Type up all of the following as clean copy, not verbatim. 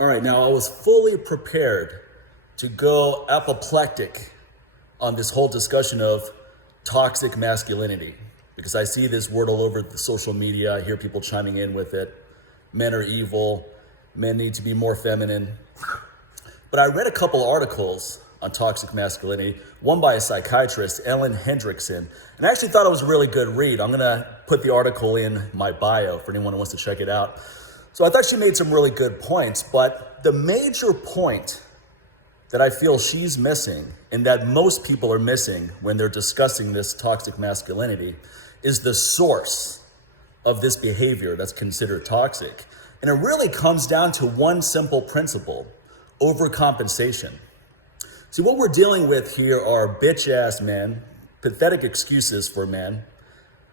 All right, now I was fully prepared to go apoplectic on this whole discussion of toxic masculinity because I see this word all over the social media. I hear people chiming in with it. Men are evil. Men need to be more feminine. But I read a couple articles on toxic masculinity, one by a psychiatrist, Ellen Hendrickson, and I actually thought it was a really good read. I'm gonna put the article in my bio for anyone who wants to check it out. So I thought she made some really good points, but the major point that I feel she's missing and that most people are missing when they're discussing this toxic masculinity is the source of this behavior that's considered toxic. And it really comes down to one simple principle: overcompensation. See, what we're dealing with here are bitch-ass men, pathetic excuses for men,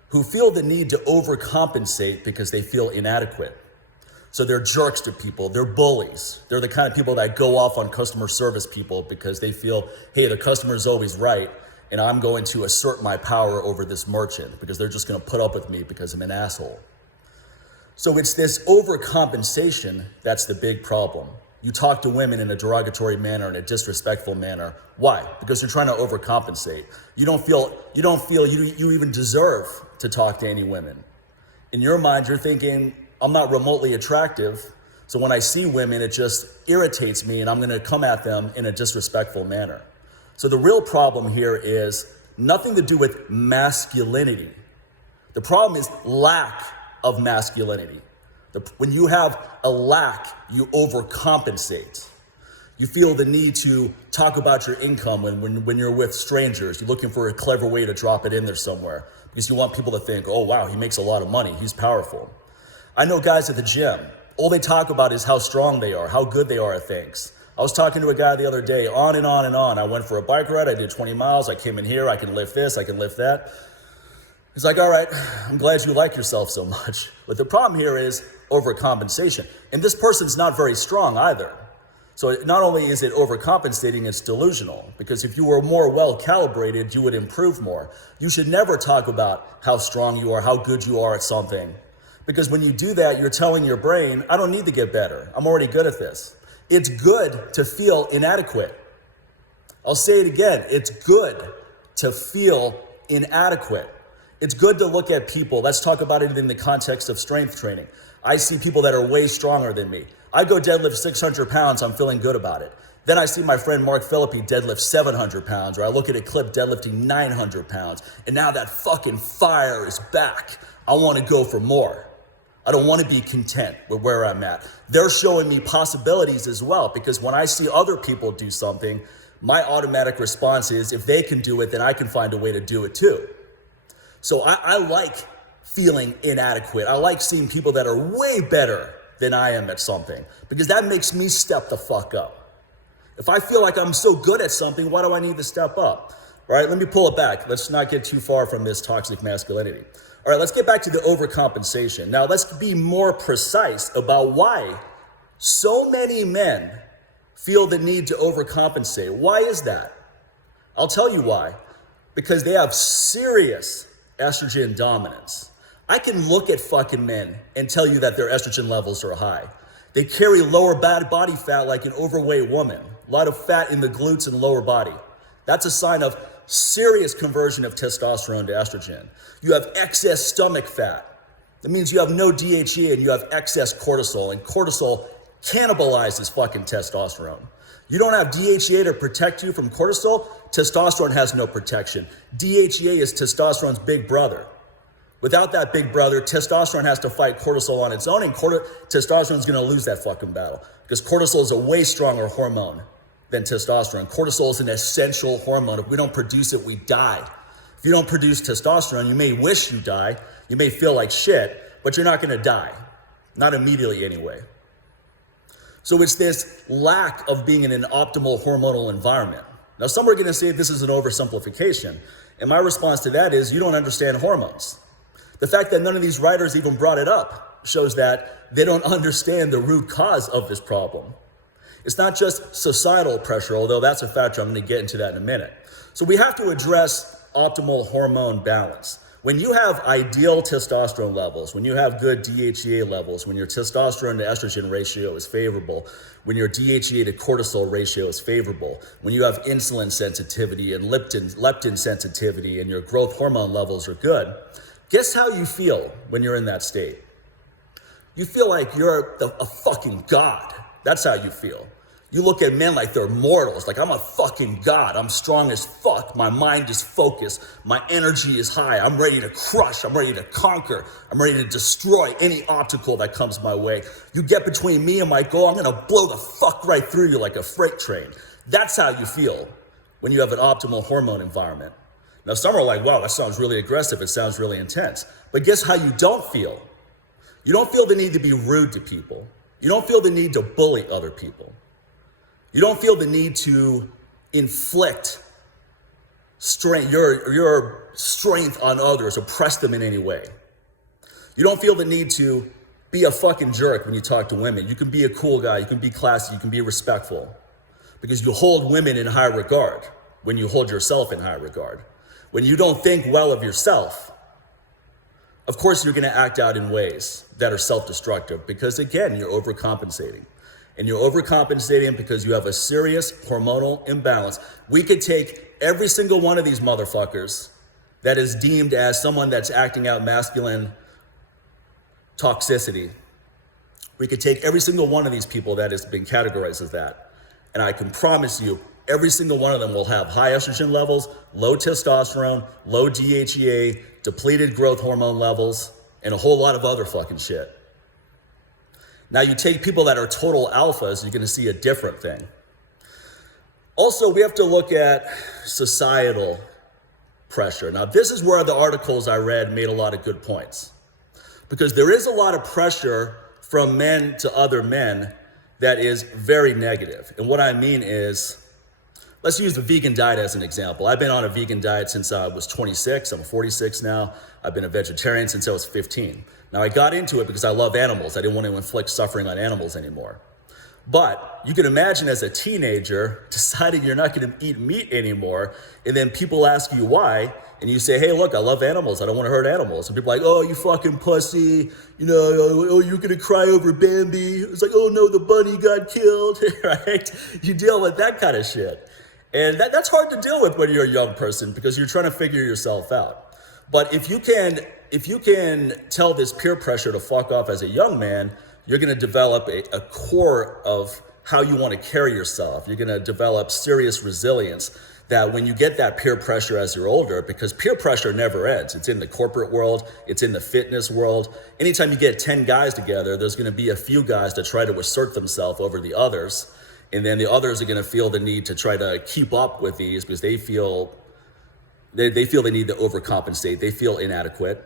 who feel the need to overcompensate because they feel inadequate. So they're jerks to people, they're bullies. They're the kind of people that go off on customer service people because they feel, hey, the customer's always right, and I'm going to assert my power over this merchant because they're just gonna put up with me because I'm an asshole. So it's this overcompensation that's the big problem. You talk to women in a derogatory manner, in a disrespectful manner. Why? Because you're trying to overcompensate. You don't feel you even deserve to talk to any women. In your mind, you're thinking, I'm not remotely attractive, so when I see women, it just irritates me and I'm gonna come at them in a disrespectful manner. So the real problem here is nothing to do with masculinity. The problem is lack of masculinity. When you have a lack, you overcompensate. You feel the need to talk about your income when you're with strangers. You're looking for a clever way to drop it in there somewhere because you want people to think, oh wow, he makes a lot of money, he's powerful. I know guys at the gym, all they talk about is how strong they are, how good they are at things. I was talking to a guy the other day, on and on and on. I went for a bike ride, I did 20 miles, I came in here, I can lift this, I can lift that. He's like, all right, I'm glad you like yourself so much. But the problem here is overcompensation. And this person's not very strong either. So not only is it overcompensating, it's delusional. Because if you were more well-calibrated, you would improve more. You should never talk about how strong you are, how good you are at something. Because when you do that, you're telling your brain, I don't need to get better. I'm already good at this. It's good to feel inadequate. I'll say it again. It's good to feel inadequate. It's good to look at people. Let's talk about it in the context of strength training. I see people that are way stronger than me. I go deadlift 600 pounds, I'm feeling good about it. Then I see my friend Mark Philippi deadlift 700 pounds, or I look at a clip deadlifting 900 pounds, and now that fucking fire is back. I want to go for more. I don't want to be content with where I'm at. They're showing me possibilities as well, because when I see other people do something, my automatic response is, if they can do it, then I can find a way to do it too. So I like feeling inadequate. I like seeing people that are way better than I am at something, because that makes me step the fuck up. If I feel like I'm so good at something, why do I need to step up? All right, let me pull it back. Let's not get too far from this toxic masculinity. All right, let's get back to the overcompensation. Now, let's be more precise about why so many men feel the need to overcompensate. Why is that? I'll tell you why. Because they have serious estrogen dominance. I can look at fucking men and tell you that their estrogen levels are high. They carry lower body fat like an overweight woman. A lot of fat in the glutes and lower body. That's a sign of serious conversion of testosterone to estrogen. You have excess stomach fat. That means you have no DHEA and you have excess cortisol, and cortisol cannibalizes fucking testosterone. You don't have DHEA to protect you from cortisol, testosterone has no protection. DHEA is testosterone's big brother. Without that big brother, testosterone has to fight cortisol on its own, and testosterone is gonna lose that fucking battle, because cortisol is a way stronger hormone than testosterone. Cortisol is an essential hormone. If we don't produce it, we die. If you don't produce testosterone, you may wish you die, you may feel like shit, but you're not gonna die. Not immediately anyway. So it's this lack of being in an optimal hormonal environment. Now, some are gonna say this is an oversimplification, and my response to that is, you don't understand hormones. The fact that none of these writers even brought it up shows that they don't understand the root cause of this problem. It's not just societal pressure, although that's a factor. I'm going to get into that in a minute. So we have to address optimal hormone balance. When you have ideal testosterone levels, when you have good DHEA levels, when your testosterone to estrogen ratio is favorable, when your DHEA to cortisol ratio is favorable, when you have insulin sensitivity and leptin sensitivity and your growth hormone levels are good, guess how you feel when you're in that state? You feel like you're a fucking god. That's how you feel. You look at men like they're mortals, like I'm a fucking god. I'm strong as fuck. My mind is focused. My energy is high. I'm ready to crush. I'm ready to conquer. I'm ready to destroy any obstacle that comes my way. You get between me and my goal, I'm gonna blow the fuck right through you like a freight train. That's how you feel when you have an optimal hormone environment. Now some are like, wow, that sounds really aggressive. It sounds really intense. But guess how you don't feel? You don't feel the need to be rude to people. You don't feel the need to bully other people. You don't feel the need to inflict strength, your strength on others, oppress them in any way. You don't feel the need to be a fucking jerk when you talk to women. You can be a cool guy, you can be classy, you can be respectful, because you hold women in high regard when you hold yourself in high regard. When you don't think well of yourself, of course you're gonna act out in ways that are self-destructive, because again, you're overcompensating. And you're overcompensating because you have a serious hormonal imbalance. We could take every single one of these motherfuckers that is deemed as someone that's acting out masculine toxicity. We could take every single one of these people that has been categorized as that. And I can promise you, every single one of them will have high estrogen levels, low testosterone, low DHEA, depleted growth hormone levels, and a whole lot of other fucking shit. Now you take people that are total alphas, you're gonna see a different thing. Also, we have to look at societal pressure. Now this is where the articles I read made a lot of good points, because there is a lot of pressure from men to other men that is very negative. And what I mean is, let's use the vegan diet as an example. I've been on a vegan diet since I was 26, I'm 46 now. I've been a vegetarian since I was 15. Now I got into it because I love animals. I didn't want to inflict suffering on animals anymore. But you can imagine as a teenager deciding you're not going to eat meat anymore, and then people ask you why, and you say, hey, look, I love animals. I don't want to hurt animals. And people are like, oh, you fucking pussy. You know, oh, you're going to cry over Bambi. It's like, oh no, the bunny got killed, right? You deal with that kind of shit. And that's hard to deal with when you're a young person, because you're trying to figure yourself out. But if you can tell this peer pressure to fuck off as a young man, you're gonna develop a core of how you wanna carry yourself. You're gonna develop serious resilience that when you get that peer pressure as you're older, because peer pressure never ends. It's in the corporate world, it's in the fitness world. Anytime you get 10 guys together, there's gonna be a few guys that try to assert themselves over the others. And then the others are gonna feel the need to try to keep up with these because they feel they need to overcompensate. They feel inadequate.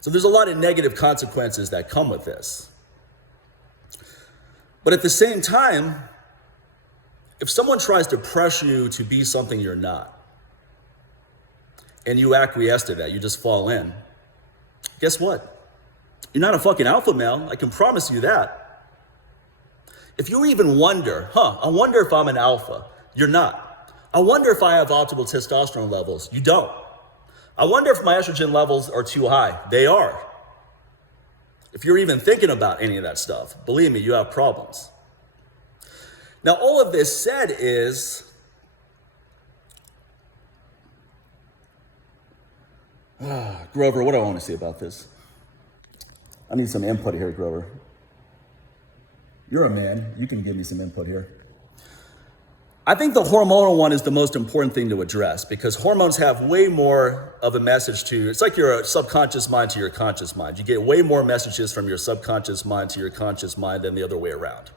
So there's a lot of negative consequences that come with this. But at the same time, if someone tries to pressure you to be something you're not, and you acquiesce to that, you just fall in, guess what? You're not a fucking alpha male, I can promise you that. If you even wonder, I wonder if I'm an alpha, you're not. I wonder if I have optimal testosterone levels. You don't. I wonder if my estrogen levels are too high. They are. If you're even thinking about any of that stuff, believe me, you have problems. Now, all of this said is, Grover, what do I want to say about this? I need some input here, Grover. You're a man. You can give me some input here. I think the hormonal one is the most important thing to address, because hormones have way more of a message to you. It's like your subconscious mind to your conscious mind. You get way more messages from your subconscious mind to your conscious mind than the other way around.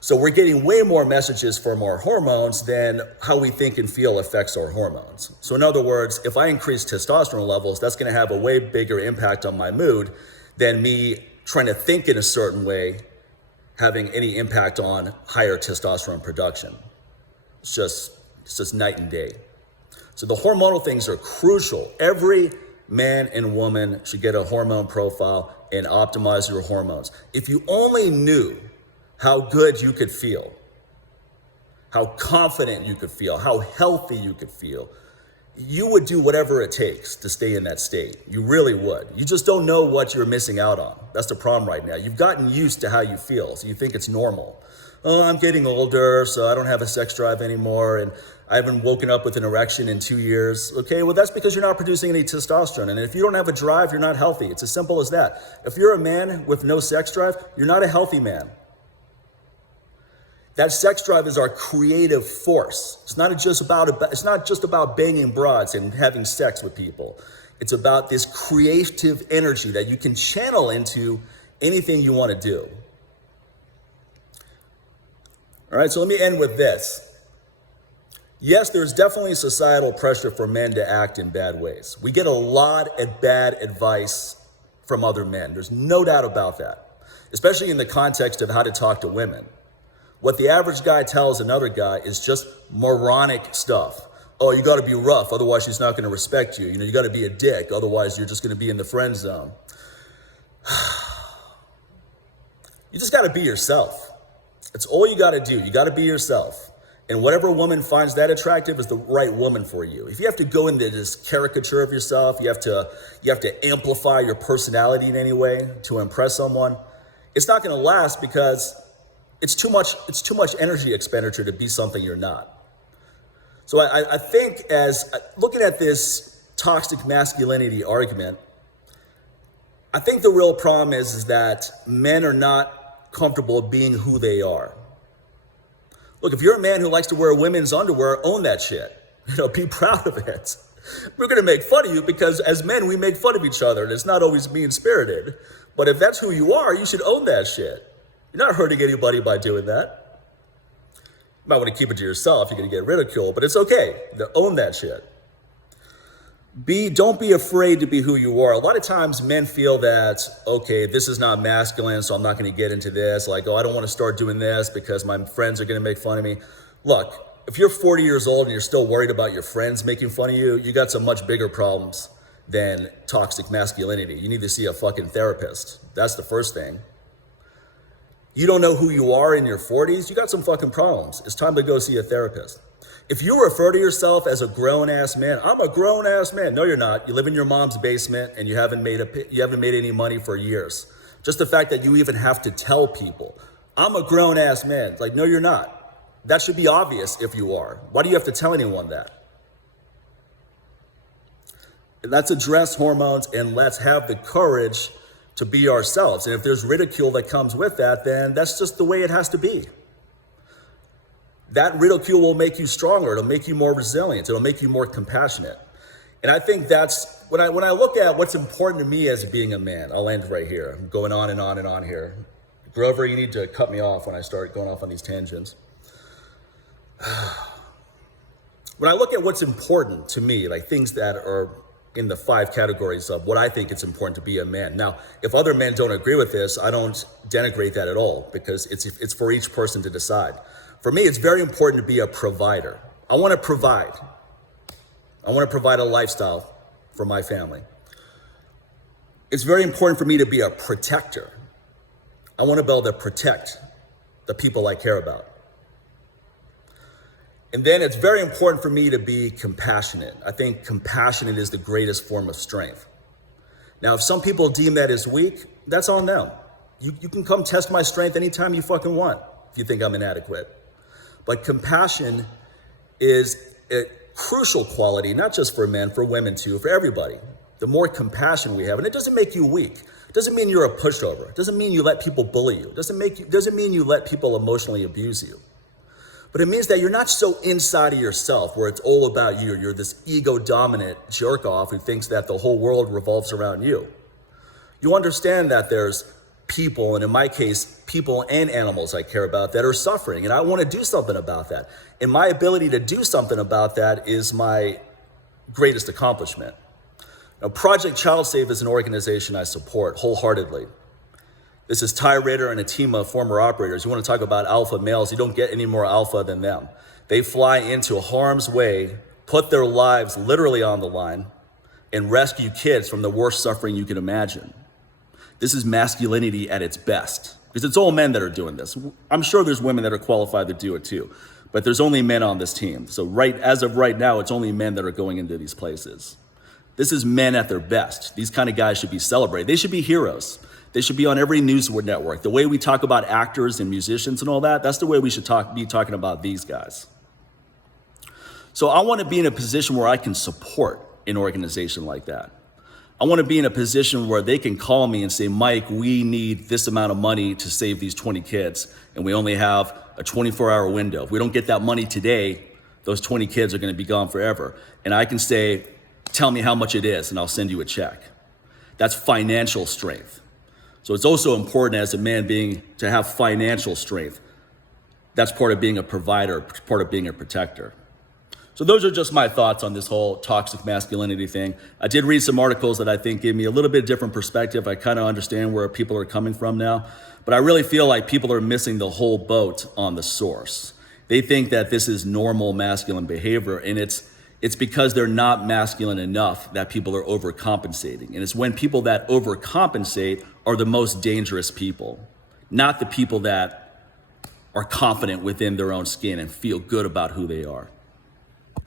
So we're getting way more messages from our hormones than how we think and feel affects our hormones. So in other words, if I increase testosterone levels, that's going to have a way bigger impact on my mood than me trying to think in a certain way having any impact on higher testosterone production. It's just night and day. So the hormonal things are crucial. Every man and woman should get a hormone profile and optimize your hormones. If you only knew how good you could feel, how confident you could feel, how healthy you could feel, you would do whatever it takes to stay in that state. You really would. You just don't know what you're missing out on. That's the problem right now. You've gotten used to how you feel, so you think it's normal. Oh, I'm getting older, so I don't have a sex drive anymore, and I haven't woken up with an erection in 2 years. Okay, well, that's because you're not producing any testosterone, and if you don't have a drive, you're not healthy. It's as simple as that. If you're a man with no sex drive, you're not a healthy man. That sex drive is our creative force. It's not just about banging broads and having sex with people. It's about this creative energy that you can channel into anything you want to do. All right, so let me end with this. Yes, there's definitely societal pressure for men to act in bad ways. We get a lot of bad advice from other men. There's no doubt about that, especially in the context of how to talk to women. What the average guy tells another guy is just moronic stuff. Oh, you got to be rough, otherwise she's not going to respect you. You got to be a dick, otherwise you're just going to be in the friend zone. You just got to be yourself. It's all you got to do. You got to be yourself. And whatever woman finds that attractive is the right woman for you. If you have to go into this caricature of yourself, you have to amplify your personality in any way to impress someone, it's not going to last because it's too much energy expenditure to be something you're not. So I think as looking at this toxic masculinity argument, I think the real problem is that men are not comfortable being who they are. Look, if you're a man who likes to wear women's underwear, own that shit. Be proud of it. We're going to make fun of you because as men, we make fun of each other, and it's not always mean-spirited. But if that's who you are, you should own that shit. You're not hurting anybody by doing that. You might want to keep it to yourself. You're going to get ridiculed, but it's okay to own that shit. Don't be afraid to be who you are. A lot of times men feel that, okay, this is not masculine, so I'm not going to get into this. Like, oh, I don't want to start doing this because my friends are going to make fun of me. Look, if you're 40 years old and you're still worried about your friends making fun of you, you got some much bigger problems than toxic masculinity. You need to see a fucking therapist. That's the first thing. You don't know who you are in your 40s, you got some fucking problems. It's time to go see a therapist. If you refer to yourself as a grown-ass man, I'm a grown-ass man. No, you're not. You live in your mom's basement and you haven't made any money for years. Just the fact that you even have to tell people, I'm a grown-ass man. Like, no, you're not. That should be obvious if you are. Why do you have to tell anyone that? Let's address hormones and let's have the courage to be ourselves. And if there's ridicule that comes with that, then that's just the way it has to be. That ridicule will make you stronger. It'll make you more resilient. It'll make you more compassionate. And I think that's, when I look at what's important to me as being a man, I'll end right here. I'm going on and on and on here. Grover, you need to cut me off when I start going off on these tangents. When I look at what's important to me, like things that are in the 5 categories of what I think it's important to be a man. Now, if other men don't agree with this, I don't denigrate that at all because it's for each person to decide. For me, it's very important to be a provider. I want to provide. I want to provide a lifestyle for my family. It's very important for me to be a protector. I want to be able to protect the people I care about. And then it's very important for me to be compassionate. I think compassionate is the greatest form of strength. Now, if some people deem that as weak, that's on them. You can come test my strength anytime you fucking want if you think I'm inadequate. But compassion is a crucial quality, not just for men, for women too, for everybody. The more compassion we have, and it doesn't make you weak. It doesn't mean you're a pushover. It doesn't mean you let people bully you. It doesn't mean you let people emotionally abuse you. But it means that you're not so inside of yourself where it's all about you. You're this ego-dominant jerk-off who thinks that the whole world revolves around you. You understand that there's people, and in my case, people and animals I care about that are suffering, and I want to do something about that. And my ability to do something about that is my greatest accomplishment. Now, Project Child Save is an organization I support wholeheartedly. This is Ty Ritter and a team of former operators. You want to talk about alpha males, you don't get any more alpha than them. They fly into harm's way, put their lives literally on the line, and rescue kids from the worst suffering you can imagine. This is masculinity at its best, because it's all men that are doing this. I'm sure there's women that are qualified to do it too. but there's only men on this team. So as of right now, it's only men that are going into these places. This is men at their best. These kind of guys should be celebrated. They should be heroes. They should be on every news network. The way we talk about actors and musicians and all that, that's the way we should be talking about these guys. So I want to be in a position where I can support an organization like that. I want to be in a position where they can call me and say, Mike, we need this amount of money to save these 20 kids, and we only have a 24-hour window. If we don't get that money today, those 20 kids are going to be gone forever. And I can say, tell me how much it is, and I'll send you a check. That's financial strength. So it's also important as a man to have financial strength. That's part of being a provider, part of being a protector. So those are just my thoughts on this whole toxic masculinity thing. I did read some articles that I think gave me a little bit different perspective. I kind of understand where people are coming from now, but I really feel like people are missing the whole boat on the source. They think that this is normal masculine behavior, and it's because they're not masculine enough that people are overcompensating. And it's when people that overcompensate are the most dangerous people, not the people that are confident within their own skin and feel good about who they are.